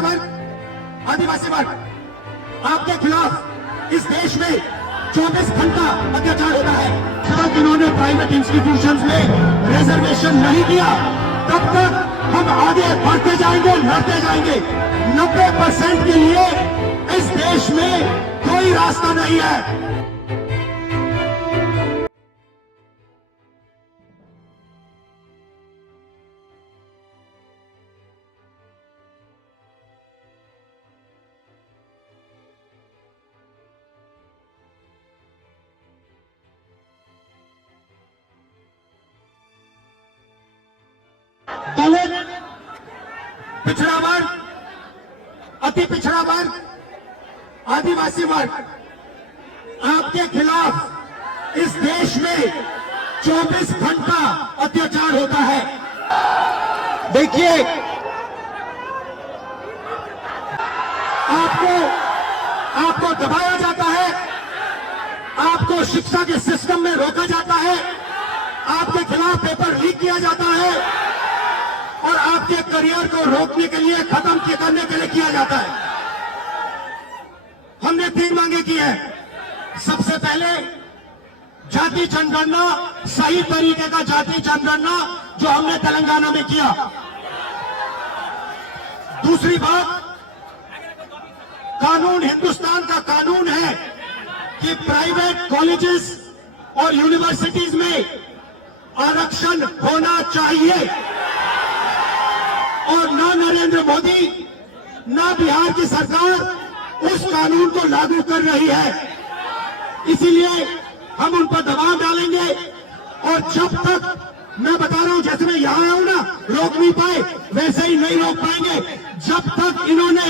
वर्ग, आदिवासी वर्ग, आपके खिलाफ इस देश में 24 घंटा अत्याचार होता है। जब तक इन्होंने प्राइवेट इंस्टीट्यूशंस में रिजर्वेशन नहीं किया तब तक हम आगे बढ़ते जाएंगे, लड़ते जाएंगे। 90% के लिए इस देश में कोई रास्ता नहीं है। दलित, पिछड़ा वर्ग, अति पिछड़ा वर्ग, आदिवासी वर्ग, आपके खिलाफ इस देश में 24 घंटा अत्याचार होता है। देखिए, आपको दबाया जाता है, आपको शिक्षा के सिस्टम में रोका जाता है, आपके खिलाफ पेपर लीक किया जाता है और आपके करियर को रोकने के लिए, खत्म करने के लिए किया जाता है। हमने 3 मांगे की है। सबसे पहले जाति जनगणना, सही तरीके का जाति जनगणना जो हमने तेलंगाना में किया। दूसरी बात, कानून, हिंदुस्तान का कानून है कि प्राइवेट कॉलेजेस और यूनिवर्सिटीज में आरक्षण होना चाहिए और ना नरेंद्र मोदी ना बिहार की सरकार उस कानून को लागू कर रही है। इसीलिए हम उन पर दबाव डालेंगे और जब तक, मैं बता रहा हूं, जैसे मैं यहां आया हूं ना, रोक नहीं पाए, वैसे ही नहीं रोक पाएंगे जब तक इन्होंने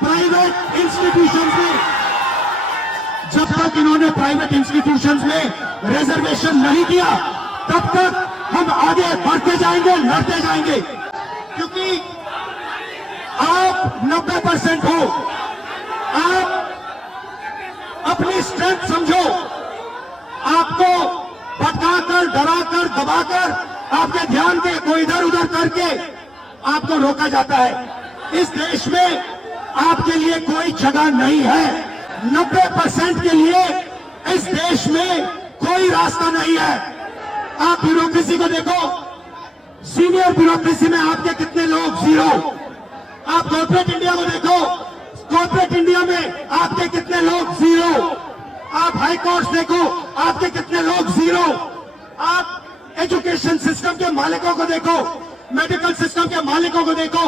प्राइवेट इंस्टीट्यूशंस में रिजर्वेशन नहीं किया तब तक हम आगे बढ़ते जाएंगे, लड़ते जाएंगे। क्योंकि आप 90% हो, आप अपनी स्ट्रेंथ समझो। आपको भटकाकर, डराकर, दबाकर, आपके ध्यान को इधर उधर करके आपको रोका जाता है। इस देश में आपके लिए कोई जगह नहीं है। 90% के लिए इस देश में कोई रास्ता नहीं है। आप ब्यूरोक्रेसी को देखो, सीनियर ब्यूरोक्रेसी में आपके कितने लोग? 0। आप कॉर्पोरेट इंडिया को देखो, कॉर्पोरेट इंडिया में आपके कितने लोग? 0। आप हाई कोर्ट देखो, आपके कितने लोग? 0। आप एजुकेशन सिस्टम के मालिकों को देखो, मेडिकल सिस्टम के मालिकों को देखो,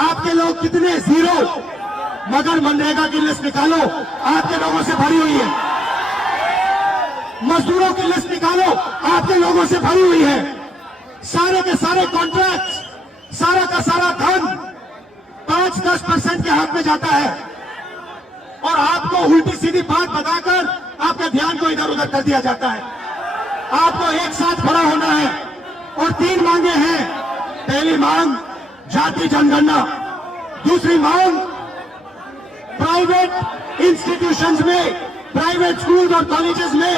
आपके लोग कितने? 0। मगर मनरेगा की लिस्ट निकालो, आपके लोगों से भरी हुई है। मजदूरों की लिस्ट निकालो, आपके लोगों से भरी हुई है। सारे के सारे कॉन्ट्रैक्ट, सारा का सारा धन 5-10% के हाथ में जाता है और आपको उल्टी सीधी बात बताकर आपके ध्यान को इधर उधर कर दिया जाता है। आपको एक साथ खड़ा होना है और 3 मांगे हैं। पहली मांग जाति जनगणना, दूसरी मांग प्राइवेट इंस्टीट्यूशंस में, प्राइवेट स्कूल और कॉलेजेस में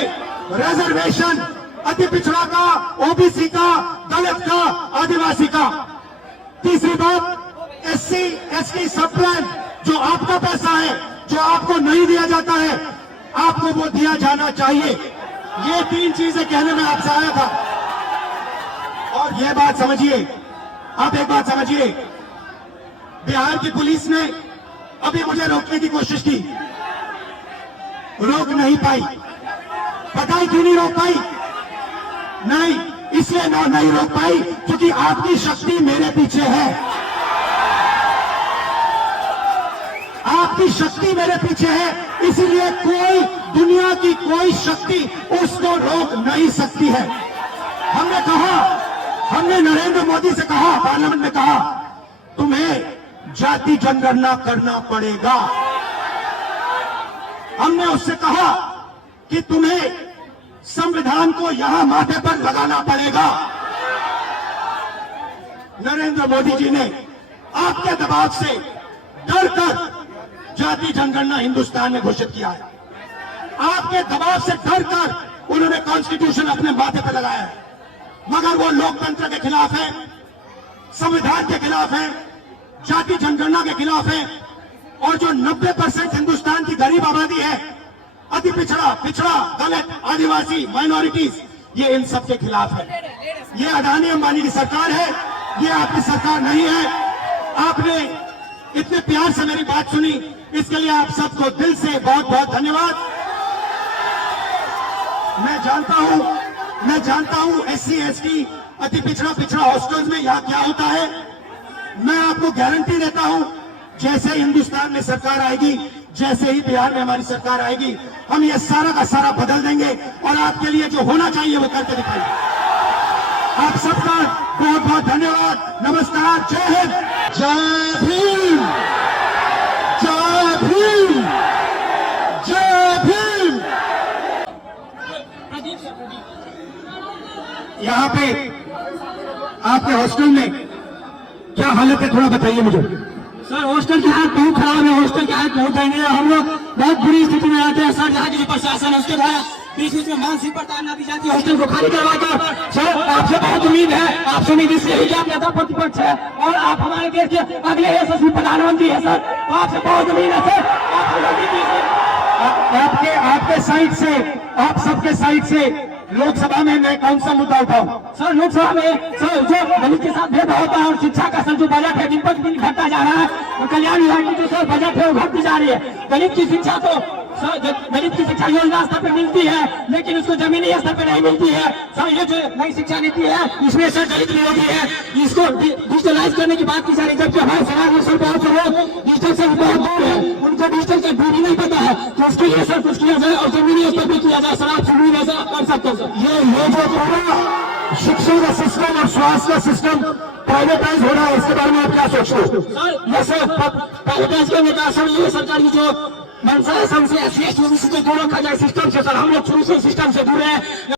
रिजर्वेशन, अति पिछड़ा का, ओबीसी का, दलित का, आदिवासी का। तीसरी बात, SC, ST सब प्लान, जो आपका पैसा है, जो आपको नहीं दिया जाता है, आपको वो दिया जाना चाहिए। ये 3 चीजें कहने में आपसे आया था। और ये बात समझिए, आप एक बात समझिए, बिहार की पुलिस ने अभी मुझे रोकने की कोशिश की, रोक नहीं पाई। पता है क्यों नहीं रोक पाई? नहीं, इसलिए नहीं रोक पाई क्योंकि आपकी शक्ति मेरे पीछे है। आपकी शक्ति मेरे पीछे है, इसीलिए कोई, दुनिया की कोई शक्ति उसको रोक नहीं सकती है। हमने कहा, हमने नरेंद्र मोदी से कहा, पार्लियामेंट में कहा, तुम्हें जाति जनगणना करना पड़ेगा। हमने उससे कहा कि तुम्हें संविधान को यहां माथे पर लगाना पड़ेगा। नरेंद्र मोदी जी ने आपके दबाव से डरकर जाति जनगणना हिंदुस्तान में घोषित किया है। आपके दबाव से डरकर उन्होंने कॉन्स्टिट्यूशन अपने माथे पर लगाया है। मगर वो लोकतंत्र के खिलाफ है, संविधान के खिलाफ है, जाति जनगणना के खिलाफ है और जो 90% हिंदुस्तान की गरीब आबादी है, अति पिछड़ा, दलित, आदिवासी, माइनॉरिटीज, ये इन सब के खिलाफ है। ये अडानी अंबानी की सरकार है, ये आपकी सरकार नहीं है। आपने इतने प्यार से मेरी बात सुनी, इसके लिए आप सबको दिल से बहुत बहुत धन्यवाद। मैं जानता हूं SC ST अति पिछड़ा हॉस्टल्स में यहाँ क्या होता है। मैं आपको गारंटी देता हूं, जैसे हिंदुस्तान में सरकार आएगी, जैसे ही बिहार में हमारी सरकार आएगी, हम ये सारा का सारा बदल देंगे और आपके लिए जो होना चाहिए वो करके दिखाएंगे। आप सबका बहुत बहुत धन्यवाद। नमस्कार। जय हिंद। जय भीम। जय भीम। जय भीम। यहाँ पे आपके हॉस्टल में क्या हालत है, थोड़ा बताइए मुझे। सर हॉस्टल की हालत बहुत खराब है, हॉस्टल की हालत बहुत दयनीय है। हम लोग बहुत बुरी स्थिति में रहते हैं सर। यहाँ की जो प्रशासन है उसके द्वारा बीच बीच में मानसिक प्रताड़ना दी जाती है हॉस्टल को खाली करवाकर। सर आपसे बहुत उम्मीद है, आपसे उम्मीद इसलिए है कि आप नेता प्रतिपक्ष है और आप हमारे देश के अगले यशस्वी प्रधानमंत्री है सर। तो आपसे बहुत उम्मीद है सर, आपके साइड से, आप सबके साइड से लोकसभा में मैं कौन सा मुद्दा उठाऊं? सर लोकसभा में सर जो दलित के साथ भेदभाव होता है और शिक्षा का सर जो बजट है दिन पर दिन घटता जा रहा है, और कल्याण विभाग की जो सर बजट है वो घटती जा रही है। दलित की शिक्षा तो सर दलित की शिक्षा योजना स्तर पर मिलती है, लेकिन उसको जमीनी स्तर पर नहीं मिलती है। सर ये जो नई शिक्षा नीति है इसमें सर दलित विरोधी है, इसको डिजिटलाइज करने की बात की जा रही है, जबकि हमारे समाज में सर बहुत से लोग डिजिटल से बहुत दूर है, उनको डिजिटल का दूर ही नहीं पता है। तो उसके लिए सर कुछ किया जाए और जमीनी स्तर पर किया जाए सर। आप सुनी ऐसा कर सकते हैं सर। ये जो पूरा शिक्षा का सिस्टम और स्वास्थ्य का सिस्टम प्राइवेटाइज हो रहा है, इसके बारे में आप क्या सोचते हो? सर ये सर प्राइवेटाइज करने का सर ये सरकार की जो मंशा है, हमसे SC ST को दूर रखा जाए सिस्टम से सर। हम लोग शुरू से सिस्टम से दूर है।